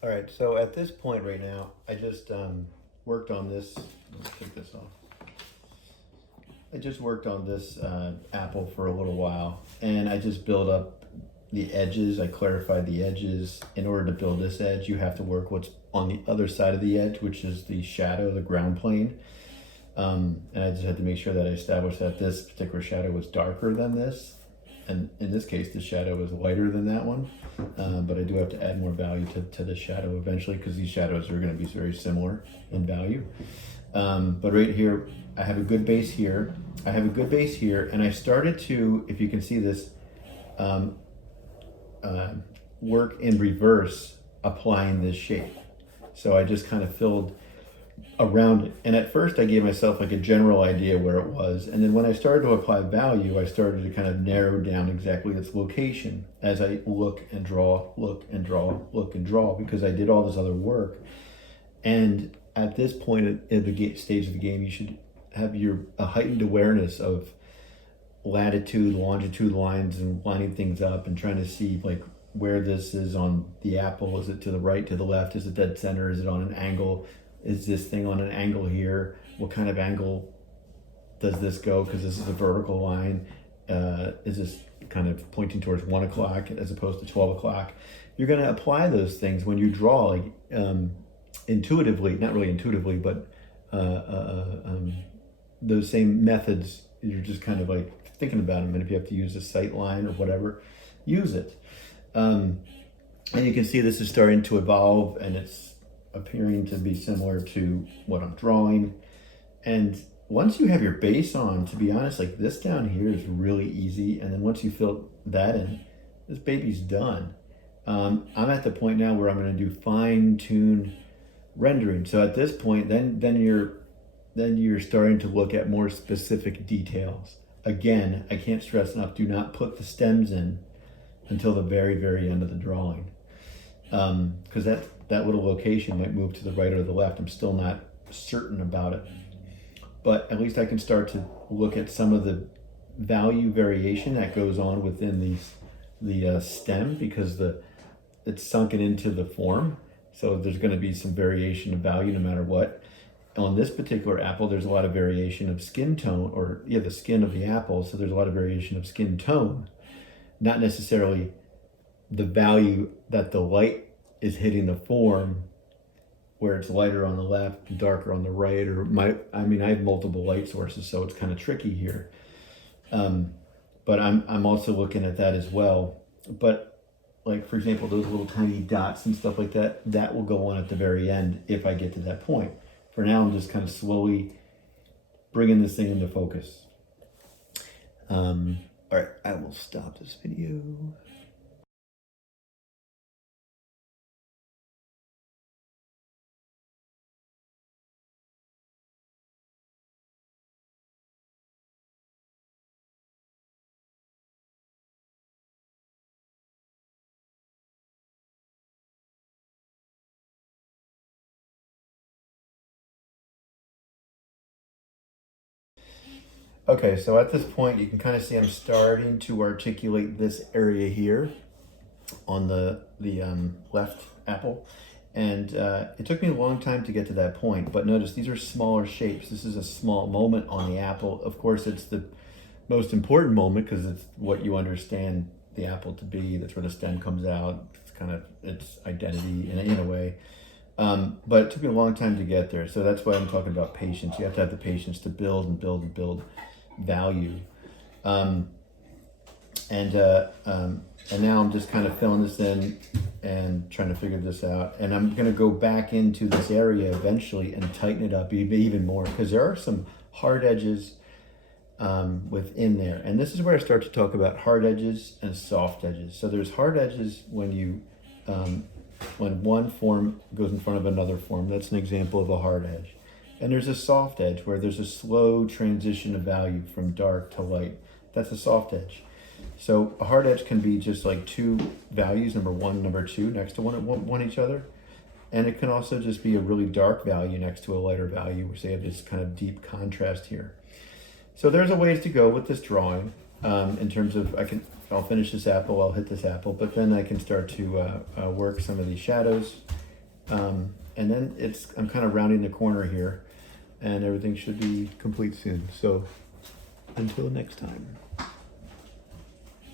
All right, so at this point right now, I just worked on this. Let's take this off. I just worked on this apple for a little while, and I just built up the edges. I clarified the edges. In order to build this edge, you have to work what's on the other side of the edge, which is the shadow, the ground plane. And I just had to make sure that I established that this particular shadow was darker than this. And in this case, the shadow is lighter than that one. But I do have to add more value to the shadow eventually because these shadows are going to be very similar in value. But right here, I have a good base here. I have a good base here. And I started to, if you can see this, um, work in reverse applying this shape. So I just kind of filled around it. And at first I gave myself like a general idea where it was. And then when I started to apply value, I started to kind of narrow down exactly its location as I look and draw, look and draw, look and draw, because I did all this other work. And at this point at the stage of the game, you should have a heightened awareness of latitude, longitude lines and lining things up and trying to see like where this is on the apple. Is it to the right, to the left? Is it dead center? Is it on an angle? Is this thing on an angle here? What kind of angle does this go? Because this is a vertical line. Is this kind of pointing towards 1 o'clock as opposed to 12 o'clock? You're going to apply those things when you draw, like intuitively, not really intuitively, but those same methods. You're just kind of like thinking about them. And if you have to use a sight line or whatever, use it. And you can see this is starting to evolve and it's appearing to be similar to what I'm drawing. And once you have your base on, to be honest, like this down here is really easy. And then once you fill that in, this baby's done. I'm at the point now where I'm going to do fine-tune rendering. So at this point, then you're starting to look at more specific details. Again, I can't stress enough, do not put the stems in until the very, very end of the drawing. Because that little location might move to the right or the left. I'm still not certain about it. But at least I can start to look at some of the value variation that goes on within the stem because it's sunken into the form. So there's going to be some variation of value no matter what. On this particular apple, there's a lot of variation of skin tone, or the skin of the apple. So there's a lot of variation of skin tone, not necessarily the value that the light is hitting the form, where it's lighter on the left and darker on the right. I have multiple light sources, so it's kind of tricky here. But I'm also looking at that as well. But like, for example, those little tiny dots and stuff like that, that will go on at the very end if I get to that point. For now, I'm just kind of slowly bringing this thing into focus. All right, I will stop this video. Okay, so at this point, you can kind of see I'm starting to articulate this area here on the left apple. And it took me a long time to get to that point, but notice these are smaller shapes. This is a small moment on the apple. Of course, it's the most important moment because it's what you understand the apple to be. That's where the stem comes out. It's kind of its identity in a way. But it took me a long time to get there. So that's why I'm talking about patience. You have to have the patience to build and build and build value. And now I'm just kind of filling this in and trying to figure this out. And I'm going to go back into this area eventually and tighten it up even more because there are some hard edges within there. And this is where I start to talk about hard edges and soft edges. So there's hard edges when one form goes in front of another form. That's an example of a hard edge. And there's a soft edge where there's a slow transition of value from dark to light. That's a soft edge. So a hard edge can be just like two values, number 1, number 2, next to one each other. And it can also just be a really dark value next to a lighter value, which they have this kind of deep contrast here. So there's a ways to go with this drawing in terms of I'll finish this apple, I'll hit this apple, but then I can start to work some of these shadows And then I'm kind of rounding the corner here, and everything should be complete soon. So until next time.